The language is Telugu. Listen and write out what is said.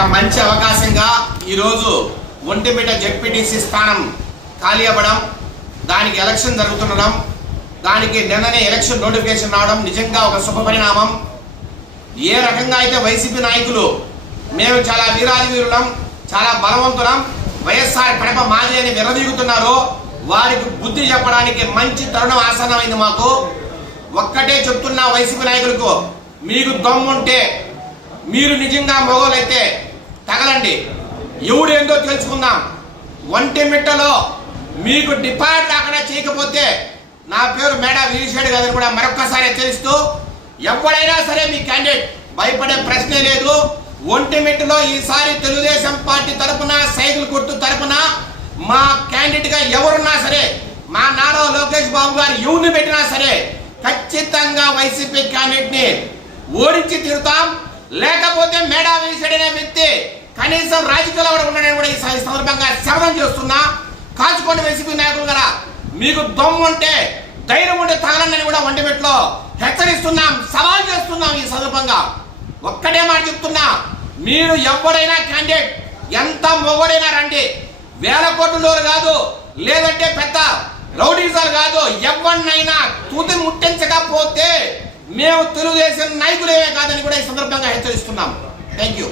ఒక మంచి అవకాశంగా ఈరోజు ఒంటిమిట్ట జెడ్పీటీసీ స్థానం ఖాళీ అవ్వడం, దానికి ఎలక్షన్ జరుగుతుండడం, దానికి నిన్ననే ఎలక్షన్ నోటిఫికేషన్ రావడం నిజంగా ఒక శుభ పరిణామం. ఏ రకంగా అయితే వైసీపీ నాయకులు మేము చాలా వీరాధివీరులం, చాలా బలవంతులం, వైఎస్ఆర్ కడప మాజీ అని విరవీగుతున్నారో వారికి బుద్ధి చెప్పడానికి మంచి తరుణం ఆసన్నమైంది. మాకు ఒక్కటే చెప్తున్నా వైసీపీ నాయకులకు, మీకు దమ్ముంటే మీరు నిజంగా మొగోలైతే తగలండి, ఎవడేందో తెలుసుకుందాం. ఒంటిమిట్టలో మీకు డిపార్ట్ అక్కడ చేయకపోతే నా పేరు మేడా వీరిశెట్టి గారిని కూడా మరొక్కసారి హెచ్చరిస్తూ, ఎవరైనా సరే మీ క్యాండిడేట్ భయపడే ప్రశ్నే లేదు. ఒంటిమిట్టలో ఈసారి తెలుగుదేశం పార్టీ తరపున, సైకిల్ గుర్తు తరపున మా క్యాండిడేట్ గా ఎవరున్నా సరే, మా నారా లోకేష్ బాబు గారు ఎవరిని పెట్టినా సరే ఖచ్చితంగా వైసీపీ క్యాండిడేట్ ని ఓడించి తీరుతాం. లేకపోతే మేడా వీరిశెట్టి అనే వ్యక్తి కనీసం రాజకీయాల్లో కూడా ఉండడానికి కూడా ఈ సందర్భంగా శపథం చేస్తున్నా. కాచుకోండి వైసీపీ నాయకులు కదా, మీకు దమ్ము ఉంటే, ధైర్యం ఉంటే తగలండి కూడా ఒంటిమిట్టలో హెచ్చరిస్తున్నాం, సవాల్ చేస్తున్నాం. ఈ సందర్భంగా ఒక్కటే మాట చెప్తున్నా, మీరు ఎవరైనా క్యాండిడేట్ ఎంత మొగడైనా రండి, వేల కోట్ల కాదు, లేదంటే పెద్ద రౌడీజాలు కాదు, ఎవరినైనా తుది ముట్టించకపోతే మేము తెలుగుదేశం నాయకులేమే కాదని కూడా ఈ సందర్భంగా హెచ్చరిస్తున్నాం. Thank you.